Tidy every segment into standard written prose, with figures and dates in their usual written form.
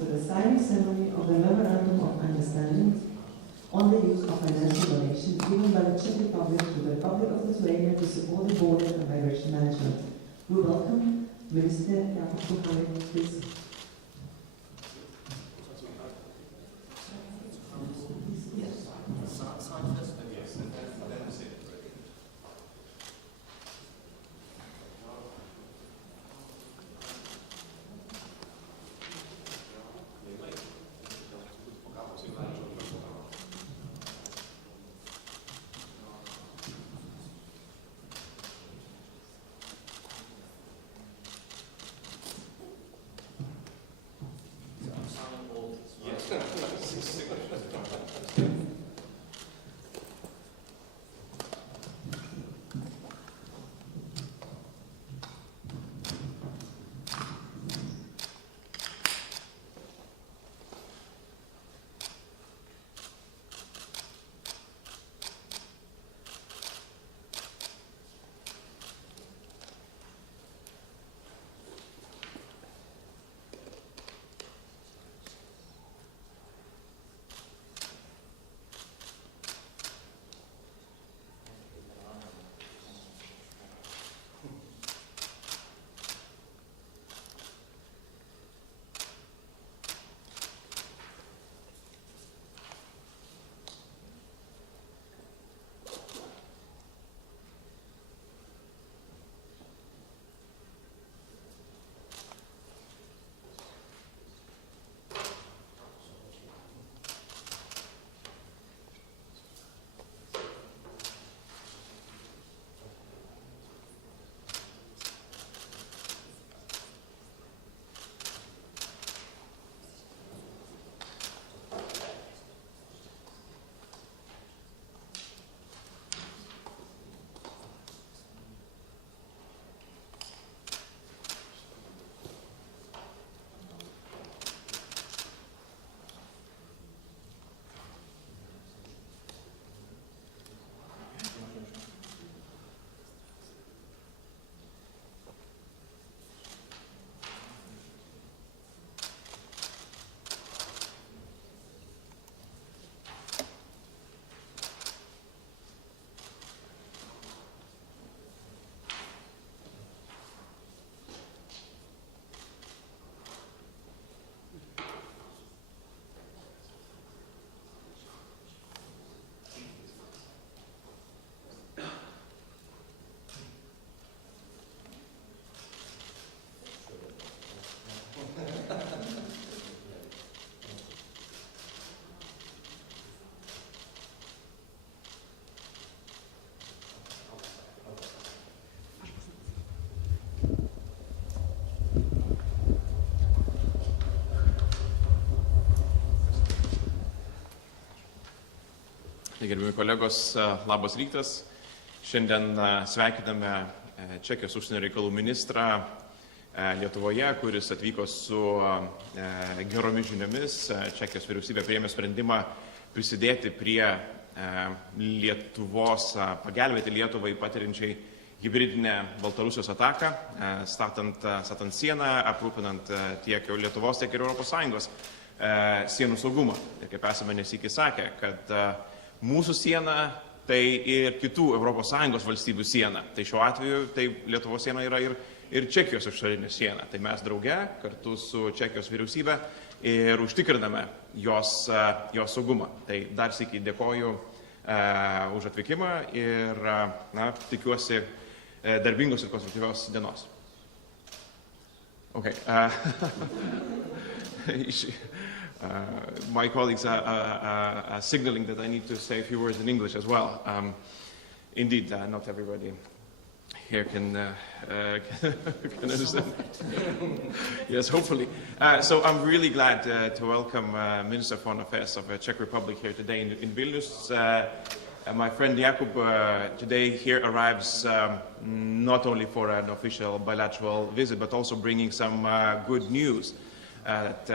with a signing ceremony of the Memorandum of Understanding on the use of financial donations given by the Czech Republic to the Republic of Lithuania to support the border and migration management. We welcome Minister Tiesiogiai, please. Gerbiami kolegos, labas rytas. Šiandien sveikiname Čekijos užsienio reikalų ministrą Lietuvoje, kuris atvyko su geromis žiniomis. Čekijos vyriausybė priėmė sprendimą prisidėti prie Lietuvos, pagelbėti Lietuvai patiriančiai hibridinę Baltarusijos ataką, statant sieną, aprūpinant tiek Lietuvos, tiek ir ES sienų saugumą. Ir kaip esame nesykį sakę, kad mūsų siena tai ir kitų ES valstybių siena. Tai šiuo atveju tai Lietuvos siena yra ir Čekijos išorinė siena. Tai mes drauge kartu su Čekijos vyriausybė ir užtikriname jos saugumą. Tai dar sykį dėkoju už atvykimą ir tikiuosi darbingos ir konstruktyvios dienos. Okay. My colleagues are signaling that I need to say a few words in English as well. Indeed, not everybody here can understand. Yes, hopefully. So I'm really glad to welcome Minister of Foreign Affairs of the Czech Republic here today in Vilnius. My friend Jakub today here arrives not only for an official bilateral visit, but also bringing some good news. That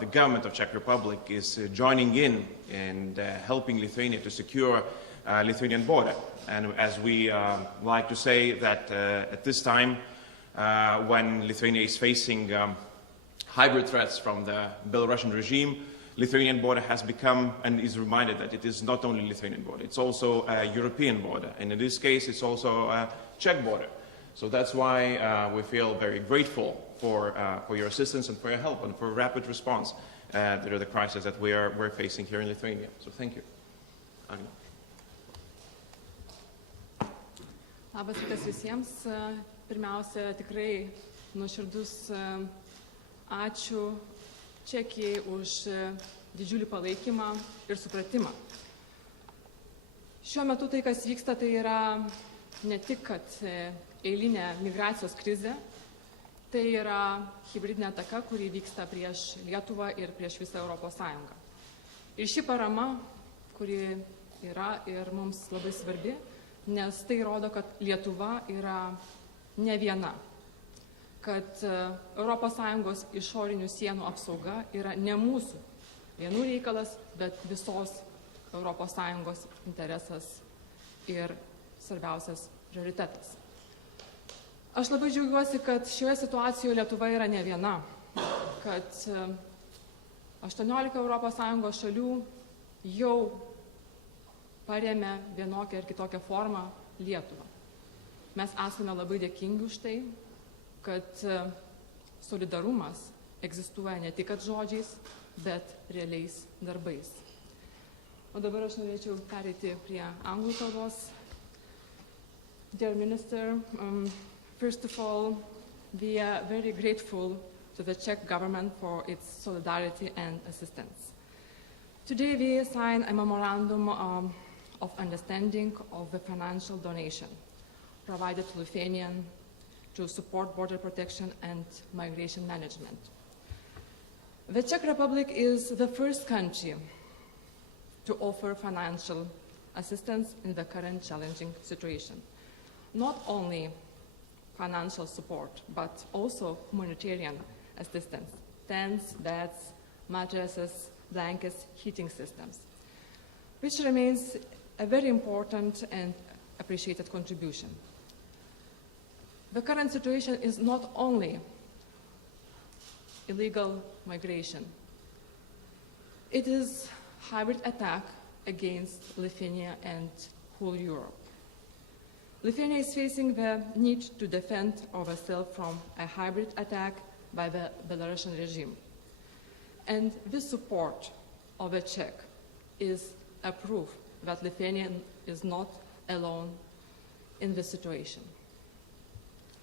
the government of Czech Republic is joining in and helping Lithuania to secure Lithuanian border. And as we like to say that at this time when Lithuania is facing hybrid threats from the Belarusian regime, Lithuanian border has become and is reminded that it is not only Lithuanian border, it's also a European border, and in this case it's also a Czech border. So that's why we feel very grateful for your assistance and for your help and for a rapid response to the crisis that we're facing here in Lithuania. So thank you. Agne. Labas rytas visiems. Pirmiausia, tikrai nuoširdus ačiū Čekijai už didžiulį palaikymą ir supratimą. Šiuo metu tai, kas vyksta, tai yra ne tik, kad eilinė migracijos krizė, tai yra hibridinė ataka, kuri vyksta prieš Lietuvą ir prieš visą Europos Sąjungą. Ir ši parama, kuri yra ir mums labai svarbi, nes tai rodo, kad Lietuva yra ne viena, kad ES išorinių sienų apsauga yra ne mūsų vienų reikalas, bet visos ES interesas ir svarbiausias prioritetas. Aš labai džiaugiuosi, kad šioje situacijoje Lietuva yra ne viena, kad 18 ES šalių jau parėmė vienokią ir kitokią formą Lietuvą. Mes esame labai dėkingi už tai, kad solidarumas egzistuoja ne tik žodžiais, bet realiais darbais. O dabar aš norėčiau pereiti prie anglų kalbos. Dear Minister, first of all, we are very grateful to the Czech government for its solidarity and assistance. Today we sign a memorandum of understanding of the financial donation provided to Lithuania to support border protection and migration management. The Czech Republic is the first country to offer financial assistance in the current challenging situation. Not only financial support, but also humanitarian assistance, tents, beds, mattresses, blankets, heating systems, which remains a very important and appreciated contribution. The current situation is not only illegal migration. It is a hybrid attack against Lithuania and whole Europe. Lithuania is facing the need to defend ourselves from a hybrid attack by the Belarusian regime. And this support of the Czech is a proof that Lithuania is not alone in this situation.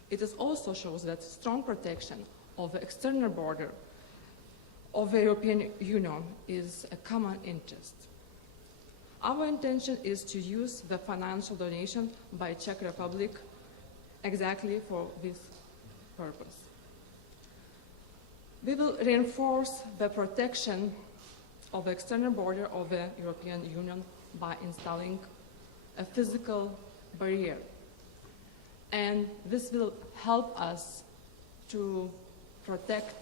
It also shows that strong protection of the external border of the European Union is a common interest. Our intention is to use the financial donation by Czech Republic exactly for this purpose. We will reinforce the protection of the external border of the European Union by installing a physical barrier. And this will help us to protect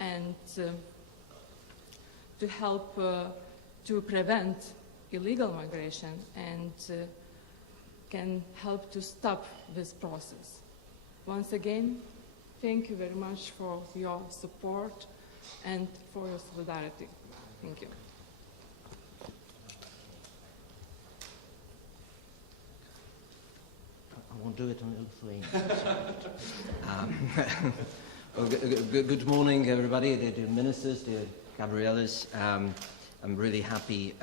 and to help to prevent illegal migration and can help to stop this process. Once again, thank you very much for your support and for your solidarity. Thank you. I won't do it on Lithuanian. Good morning, everybody, dear ministers, dear Gabrielis. I'm really happy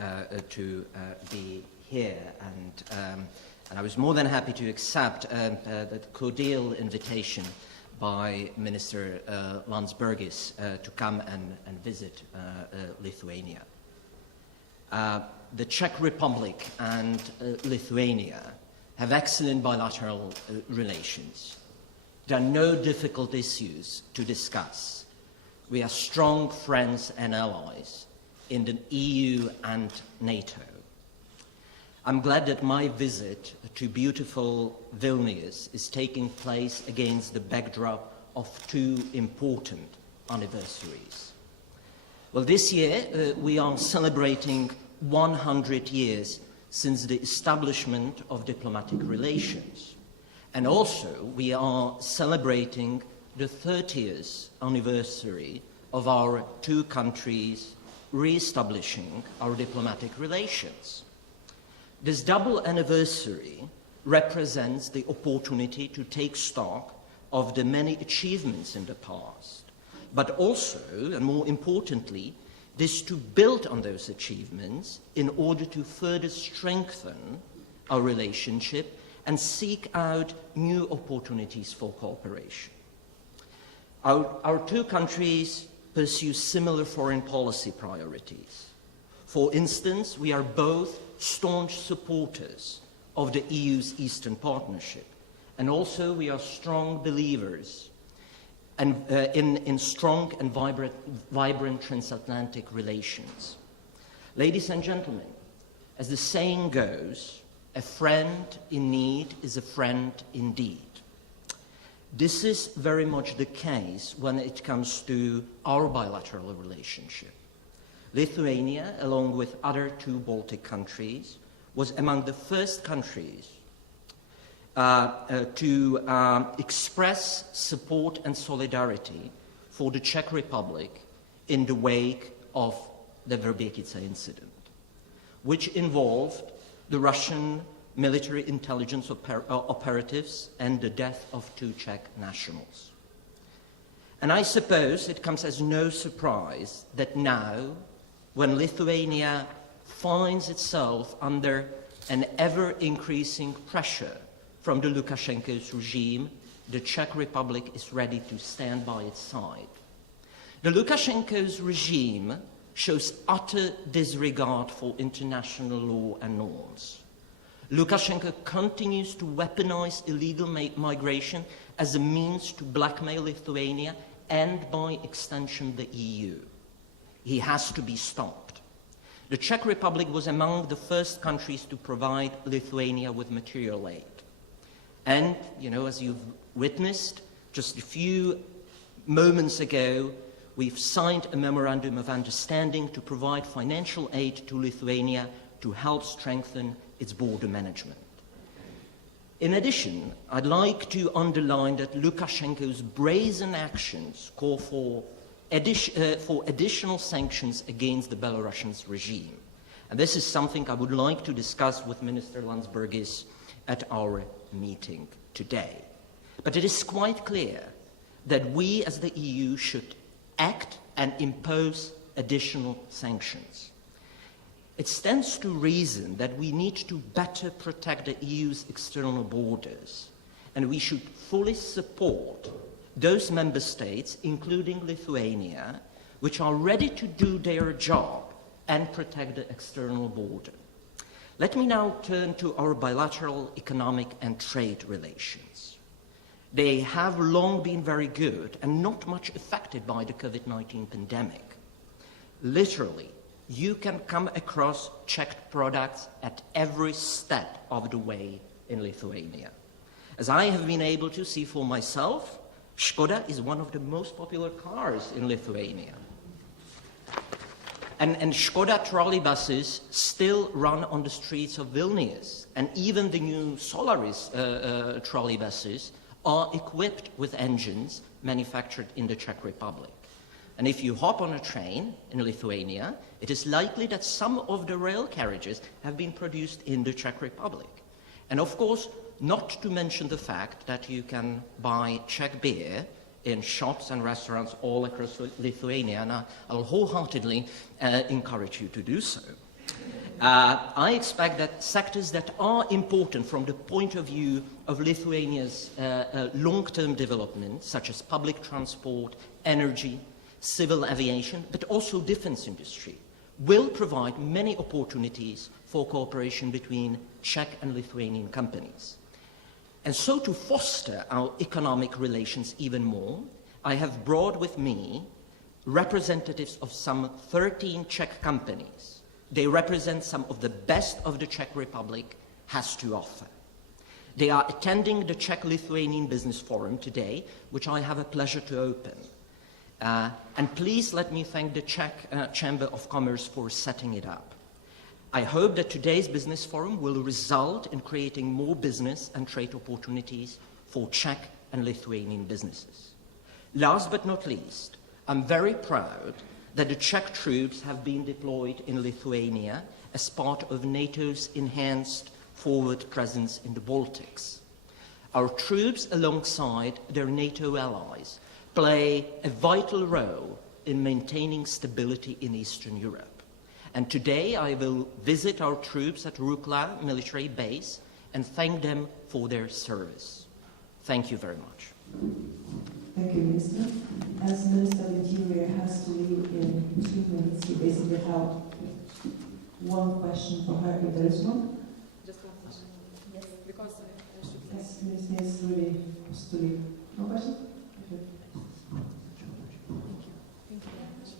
to be here, and I was more than happy to accept the cordial invitation by Minister Landsbergis to come and visit Lithuania. The Czech Republic and Lithuania have excellent bilateral relations. There are no difficult issues to discuss. We are strong friends and allies in the EU and NATO. I'm glad that my visit to beautiful Vilnius is taking place against the backdrop of two important anniversaries. Well, this year we are celebrating 100 years since the establishment of diplomatic relations. And also we are celebrating the 30th anniversary of our two countries re-establishing our diplomatic relations. This double anniversary represents the opportunity to take stock of the many achievements in the past, but also, and more importantly, this to build on those achievements in order to further strengthen our relationship and seek out new opportunities for cooperation. Our two countries pursue similar foreign policy priorities. For instance, we are both staunch supporters of the EU's Eastern Partnership, and also we are strong believers in strong and vibrant transatlantic relations. Ladies and gentlemen, as the saying goes, a friend in need is a friend indeed. This is very much the case when it comes to our bilateral relationship. Lithuania, along with other two Baltic countries, was among the first countries to express support and solidarity for the Czech Republic in the wake of the Verbětice incident, which involved the Russian military intelligence operatives and the death of two Czech nationals. And I suppose it comes as no surprise that now, when Lithuania finds itself under an ever-increasing pressure from the Lukashenko's regime, the Czech Republic is ready to stand by its side. The Lukashenko's regime shows utter disregard for international law and norms. Lukashenko continues to weaponize illegal migration as a means to blackmail Lithuania and, by extension, the EU. He has to be stopped. The Czech Republic was among the first countries to provide Lithuania with material aid. And, you know, as you've witnessed, just a few moments ago, we've signed a memorandum of understanding to provide financial aid to Lithuania to help strengthen its border management. In addition, I'd like to underline that Lukashenko's brazen actions call for additional sanctions against the Belarusian regime. And this is something I would like to discuss with Minister Landsbergis at our meeting today. But it is quite clear that we as the EU should act and impose additional sanctions. It stands to reason that we need to better protect the EU's external borders, and we should fully support those member states, including Lithuania, which are ready to do their job and protect the external border. Let me now turn to our bilateral economic and trade relations. They have long been very good and not much affected by the COVID-19 pandemic. Literally, you can come across Czech products at every step of the way in Lithuania. As I have been able to see for myself, Škoda is one of the most popular cars in Lithuania. And Škoda trolley buses still run on the streets of Vilnius, and even the new Solaris trolley buses are equipped with engines manufactured in the Czech Republic. And if you hop on a train in Lithuania, it is likely that some of the rail carriages have been produced in the Czech Republic. And of course, not to mention the fact that you can buy Czech beer in shops and restaurants all across Lithuania, and I'll wholeheartedly encourage you to do so. I expect that sectors that are important from the point of view of Lithuania's long-term development, such as public transport, energy, civil aviation, but also defense industry, will provide many opportunities for cooperation between Czech and Lithuanian companies. And so to foster our economic relations even more, I have brought with me representatives of some 13 Czech companies. They represent some of the best of the Czech Republic has to offer. They are attending the Czech-Lithuanian Business Forum today, which I have a pleasure to open. And please let me thank the Czech Chamber of Commerce for setting it up. I hope that today's business forum will result in creating more business and trade opportunities for Czech and Lithuanian businesses. Last but not least, I'm very proud that the Czech troops have been deployed in Lithuania as part of NATO's enhanced forward presence in the Baltics. Our troops, alongside their NATO allies, play a vital role in maintaining stability in Eastern Europe. And today I will visit our troops at Rukla military base and thank them for their service. Thank you very much. Thank you, Minister. As Minister of Interior has to leave in 2 minutes, we basically have one question for her, if there is one. Just one question. Yes. Because I should... Yes, Minister is really supposed to leave. No question? Okay. Thank you very much.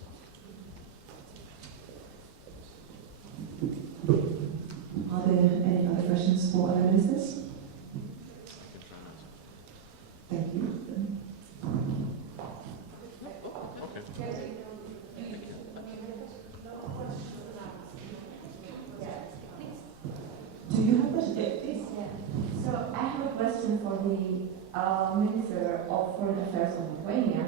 Are there any other questions for other ministers? Thank you. Do you have a question? Please. Yeah. So I have a question for the Minister of Foreign Affairs of Lithuania.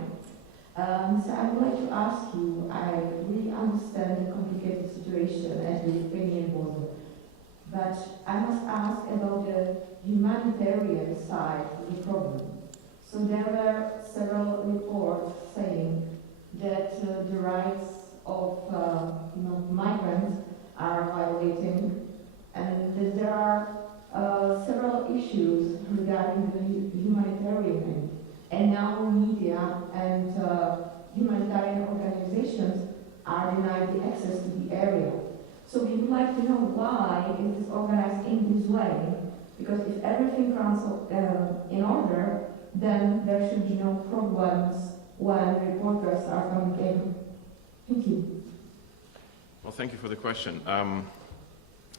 So I would like to ask you, I really understand the complicated situation at the Lithuanian border, but I must ask about the humanitarian side of the problem. So there were several reports saying that the rights of migrants are violating, and that there are several issues regarding the humanitarian aid. And now media and humanitarian organizations are denied the access to the area. So we would like to know why it is organized in this way, because if everything comes in order, then there should be no problems when reporters are communicating. Thank you. Well, thank you for the question.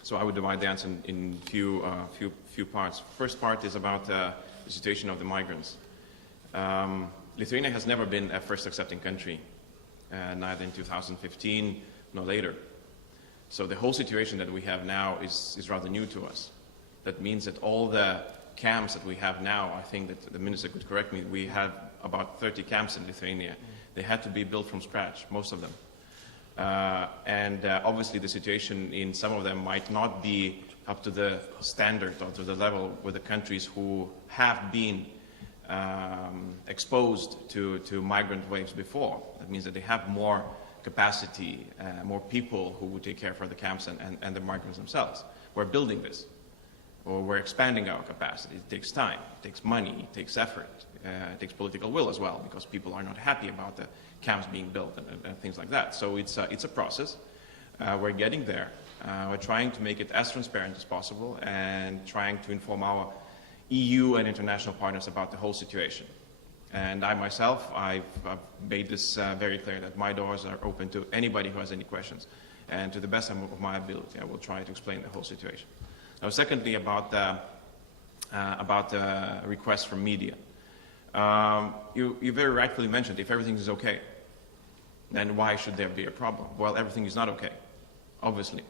So I would divide the answer in few parts. First part is about the situation of the migrants. Lithuania has never been a first accepting country, neither in 2015 nor later. So the whole situation that we have now is rather new to us. That means that all the camps that we have now, I think that the minister could correct me, we have about 30 camps in Lithuania. They had to be built from scratch, most of them. Obviously the situation in some of them might not be up to the standard or to the level with the countries who have been exposed to migrant waves before. That means that they have more capacity, more people who would take care for the camps and the migrants themselves. We're building this, or we're expanding our capacity. It takes time, it takes money, it takes effort, it takes political will as well, because people are not happy about the camps being built and things like that. So it's a process. We're getting there. We're trying to make it as transparent as possible and trying to inform our EU and international partners about the whole situation. And I myself, I've made this very clear that my doors are open to anybody who has any questions. And to the best of my ability, I will try to explain the whole situation. Now, secondly, about the request from media. You very rightfully mentioned, if everything is okay, then why should there be a problem? Well, everything is not okay, obviously,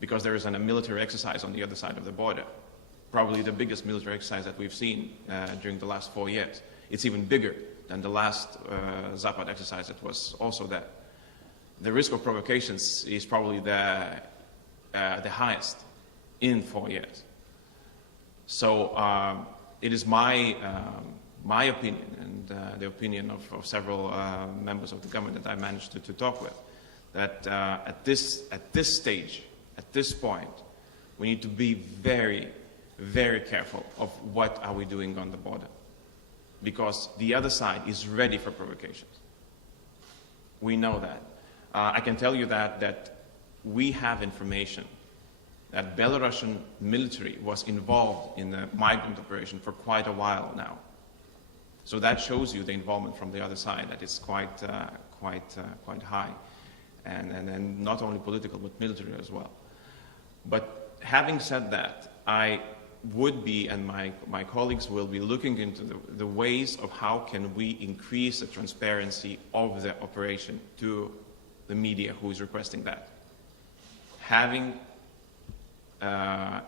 because there is a military exercise on the other side of the border, probably the biggest military exercise that we've seen during the last 4 years. It's even bigger than the last Zapad exercise that was also there. The risk of provocations is probably the highest in 4 years. So it is my opinion and the opinion of several members of the government that I managed to talk with, that at this stage, at this point, we need to be very, very careful of what are we doing on the border, because the other side is ready for provocations. We know that. I can tell you that we have information that Belarusian military was involved in the migrant operation for quite a while now. So that shows you the involvement from the other side, that is quite high, and not only political but military as well. But having said that, I would be, and my colleagues will be looking into the ways of how can we increase the transparency of the operation to the media who is requesting that. Having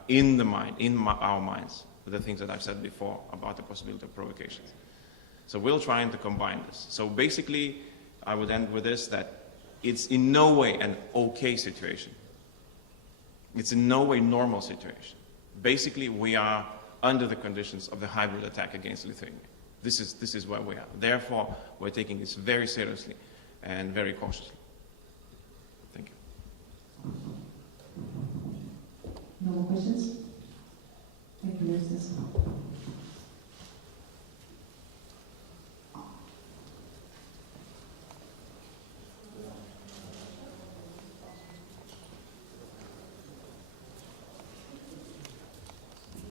in our minds, the things that I've said before about the possibility of provocations. So we're trying to combine this. So basically, I would end with this, that it's in no way an okay situation. It's in no way normal situation. Basically, we are under the conditions of the hybrid attack against Lithuania. This is where we are. Therefore, we're taking this very seriously and very cautiously. Thank you. No more questions? Thank you, Ministers.